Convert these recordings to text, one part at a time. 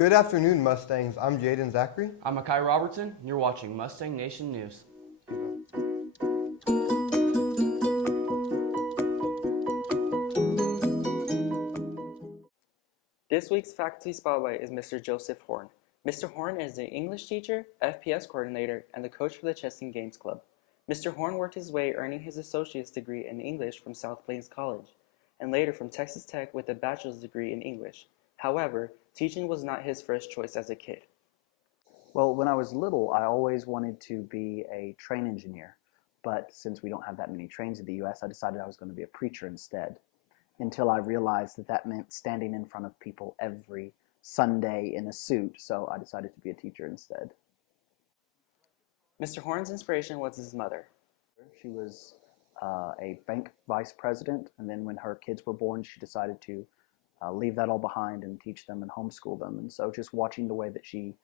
Good afternoon, Mustangs. I'm Jaden Zachary. I'm Akai Robertson, and you're watching Mustang Nation News. This week's faculty spotlight is Mr. Joseph Horn. Mr. Horn is an English teacher, FPS coordinator, and the coach for the Chess and Games Club. Mr. Horn worked his way earning his associate's degree in English from South Plains College, and later from Texas Tech with a bachelor's degree in English. However, teaching was not his first choice as a kid. Well, when I was little, I always wanted to be a train engineer. But since we don't have that many trains in the US, I decided I was going to be a preacher instead. Until I realized that that meant standing in front of people every Sunday in a suit, so I decided to be a teacher instead. Mr. Horn's inspiration was his mother. She was a bank vice president, and then when her kids were born, she decided to leave that all behind and teach them and homeschool them. And so just watching the way that she,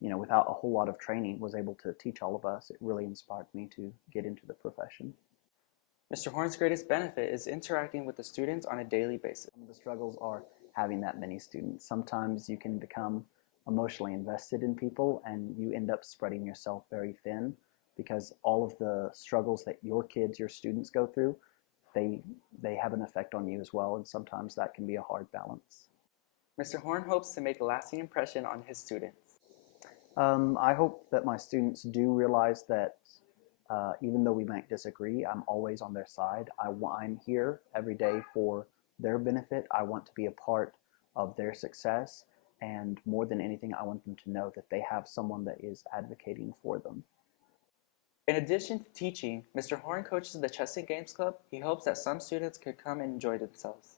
without a whole lot of training, was able to teach all of us, it really inspired me to get into the profession. Mr. Horn's greatest benefit is interacting with the students on a daily basis. Some of the struggles are having that many students. Sometimes you can become emotionally invested in people and you end up spreading yourself very thin because all of the struggles that your kids, your students go through, they have an effect on you as well, and sometimes that can be a hard balance. Mr. Horn hopes to make a lasting impression on his students. I hope that my students do realize that even though we might disagree, I'm always on their side. I'm here every day for their benefit. I want to be a part of their success, and more than anything, I want them to know that they have someone that is advocating for them. In addition to teaching, Mr. Horn coaches the Chess and Games Club. He hopes that some students could come and enjoy themselves.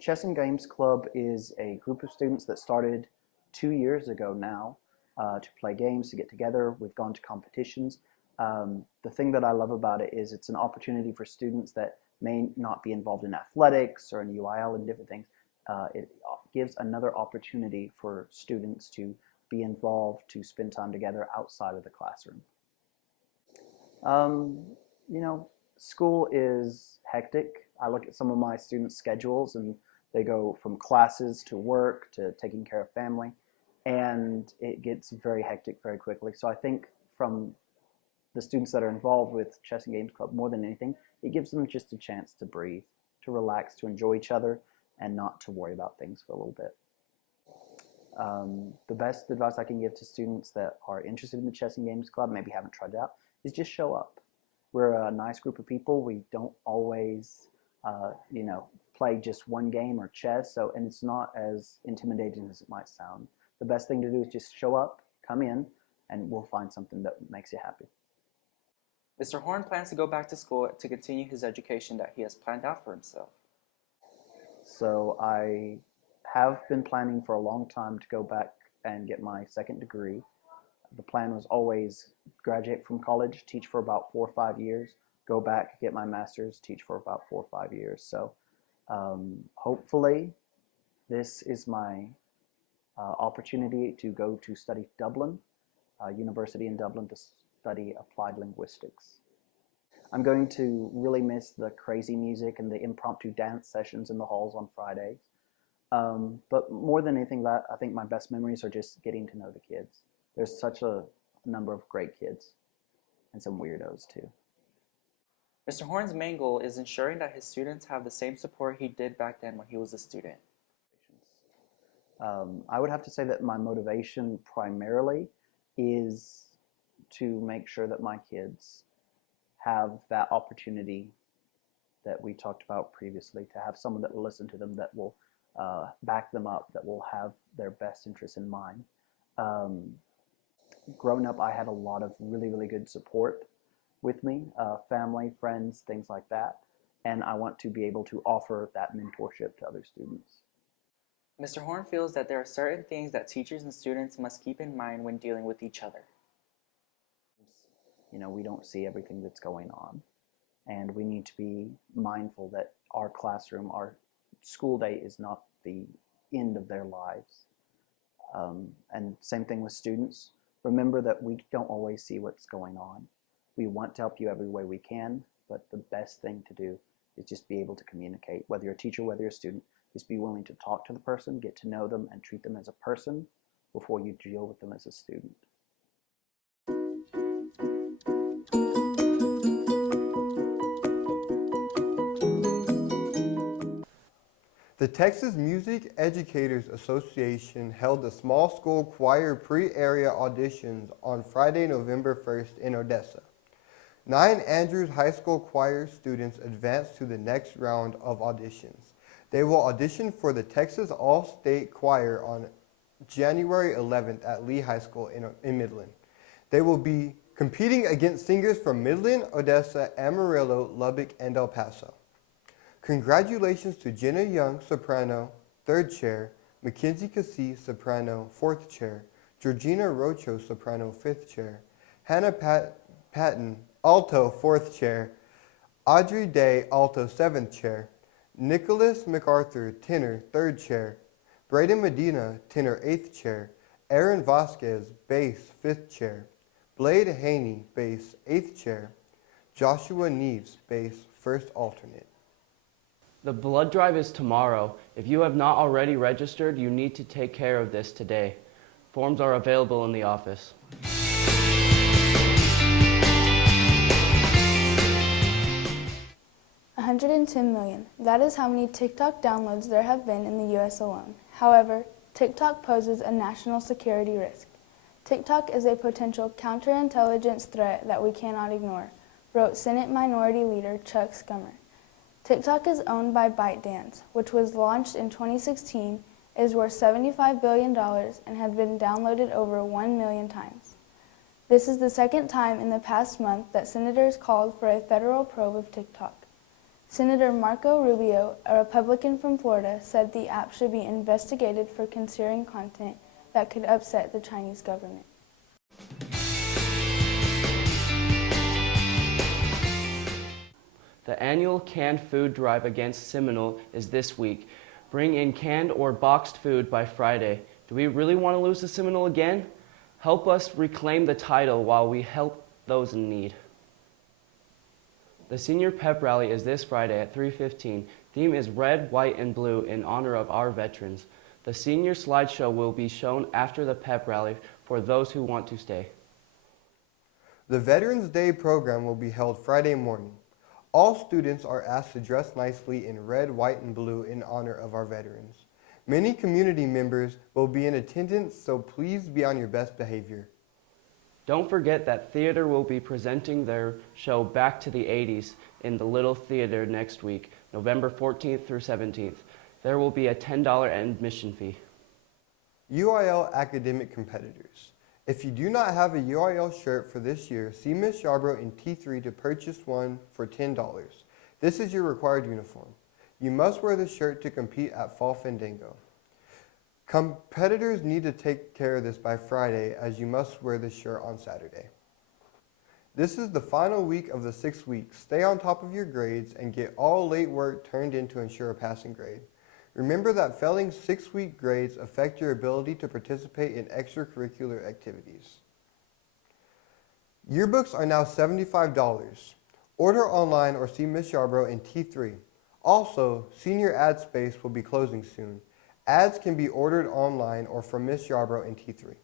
Chess and Games Club is a group of students that started 2 years ago now to play games, to get together. We've gone to competitions. The thing that I love about it is it's an opportunity for students that may not be involved in athletics or in UIL and different things. It gives another opportunity for students to be involved, to spend time together outside of the classroom. School is hectic. I look at some of my students' schedules and they go from classes to work to taking care of family, and it gets very hectic very quickly. So I think from the students that are involved with Chess and Games Club, more than anything, it gives them just a chance to breathe, to relax, to enjoy each other, and not to worry about things for a little bit. The best advice I can give to students that are interested in the Chess and Games Club, maybe haven't tried it out, is just show up. We're a nice group of people. We don't always, play just one game or chess, and it's not as intimidating as it might sound. The best thing to do is just show up, come in, and we'll find something that makes you happy. Mr. Horn plans to go back to school to continue his education that he has planned out for himself. So I have been planning for a long time to go back and get my second degree. The plan was always graduate from college, teach for about 4 or 5 years, go back, get my master's, teach for about 4 or 5 years. So hopefully this is my opportunity to go to study Dublin, University in Dublin, to study applied linguistics. I'm going to really miss the crazy music and the impromptu dance sessions in the halls on Fridays. But more than anything, I think my best memories are just getting to know the kids. There's such a number of great kids and some weirdos too. Mr. Horn's main goal is ensuring that his students have the same support he did back then when he was a student. I would have to say that my motivation primarily is to make sure that my kids have that opportunity that we talked about previously, to have someone that will listen to them, that will back them up, that will have their best interests in mind. Growing up, I had a lot of really, really good support with me, family, friends, things like that, and I want to be able to offer that mentorship to other students. Mr. Horn feels that there are certain things that teachers and students must keep in mind when dealing with each other. We don't see everything that's going on, and we need to be mindful that our classroom, our school day is not the end of their lives. And same thing with students. Remember that we don't always see what's going on. We want to help you every way we can, but the best thing to do is just be able to communicate. Whether you're a teacher, whether you're a student, Just be willing to talk to the person, get to know them, and treat them as a person before you deal with them as a student. The Texas Music Educators Association held the small school choir pre-area auditions on Friday, November 1st in Odessa. 9 Andrews High School choir students advanced to the next round of auditions. They will audition for the Texas All-State Choir on January 11th at Lee High School in Midland. They will be competing against singers from Midland, Odessa, Amarillo, Lubbock, and El Paso. Congratulations to Jenna Young, soprano, 3rd chair, Mackenzie Cassie, soprano, 4th chair, Georgina Rocho, soprano, 5th chair, Hannah Patton, alto, 4th chair, Audrey Day, alto, 7th chair, Nicholas MacArthur, tenor, 3rd chair, Braden Medina, tenor, 8th chair, Aaron Vasquez, bass, 5th chair, Blade Haney, bass, 8th chair, Joshua Neves, bass, 1st alternate. The blood drive is tomorrow. If you have not already registered, you need to take care of this today. Forms are available in the office. $110 million. That is how many TikTok downloads there have been in the U.S. alone. However, TikTok poses a national security risk. TikTok is a potential counterintelligence threat that we cannot ignore, wrote Senate Minority Leader Chuck Schumer. TikTok is owned by ByteDance, which was launched in 2016, is worth $75 billion, and had been downloaded over 1 million times. This is the second time in the past month that senators called for a federal probe of TikTok. Senator Marco Rubio, a Republican from Florida, said the app should be investigated for concealing content that could upset the Chinese government. The annual canned food drive against Seminole is this week. Bring in canned or boxed food by Friday. Do we really want to lose to Seminole again? Help us reclaim the title while we help those in need. The senior pep rally is this Friday at 3:15. Theme is red, white, and blue in honor of our veterans. The senior slideshow will be shown after the pep rally for those who want to stay. The Veterans Day program will be held Friday morning. All students are asked to dress nicely in red, white, and blue in honor of our veterans. Many community members will be in attendance, so please be on your best behavior. Don't forget that theater will be presenting their show Back to the 80s in the Little Theater next week, November 14th through 17th. There will be a $10 admission fee. UIL academic competitors. If you do not have a UIL shirt for this year, see Ms. Yarbrough in T3 to purchase one for $10. This is your required uniform. You must wear the shirt to compete at Fall Fandango. Competitors need to take care of this by Friday, as you must wear the shirt on Saturday. This is the final week of the 6 weeks. Stay on top of your grades and get all late work turned in to ensure a passing grade. Remember that failing 6-week grades affect your ability to participate in extracurricular activities. Yearbooks are now $75. Order online or see Ms. Yarbrough in T3. Also, senior ad space will be closing soon. Ads can be ordered online or from Ms. Yarbrough in T3.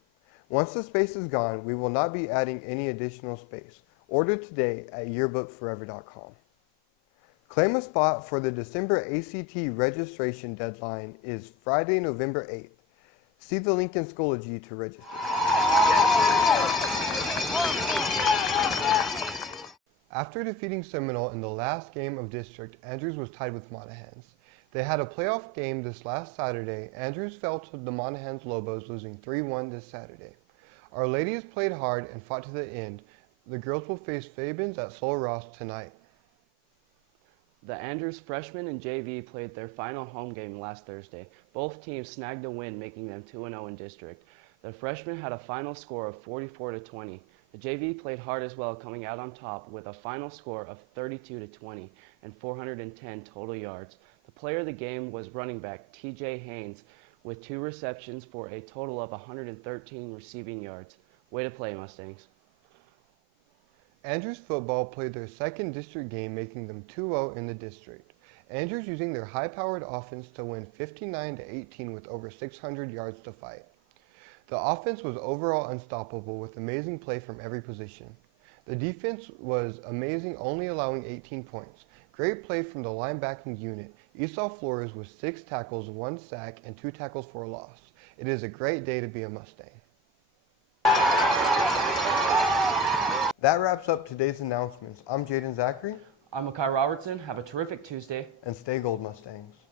Once the space is gone, we will not be adding any additional space. Order today at yearbookforever.com. Claim a spot for the December ACT registration deadline is Friday, November 8th. See the link in Schoology to register. After defeating Seminole in the last game of district, Andrews was tied with Monahans. They had a playoff game this last Saturday. Andrews fell to the Monahans Lobos, losing 3-1 this Saturday. Our ladies played hard and fought to the end. The girls will face Fabens at Sul Ross tonight. The Andrews freshmen and JV played their final home game last Thursday. Both teams snagged a win, making them 2-0 in district. The freshmen had a final score of 44-20. The JV played hard as well, coming out on top with a final score of 32-20 and 410 total yards. The player of the game was running back TJ Haynes with 2 receptions for a total of 113 receiving yards. Way to play, Mustangs. Andrews football played their second district game, making them 2-0 in the district. Andrews using their high-powered offense to win 59-18 with over 600 yards to fight. The offense was overall unstoppable with amazing play from every position. The defense was amazing, only allowing 18 points. Great play from the linebacking unit. Esau Flores with 6 tackles, 1 sack, and 2 tackles for a loss. It is a great day to be a Mustang. That wraps up today's announcements. I'm Jaden Zachary. I'm Makai Robertson. Have a terrific Tuesday. And stay gold, Mustangs.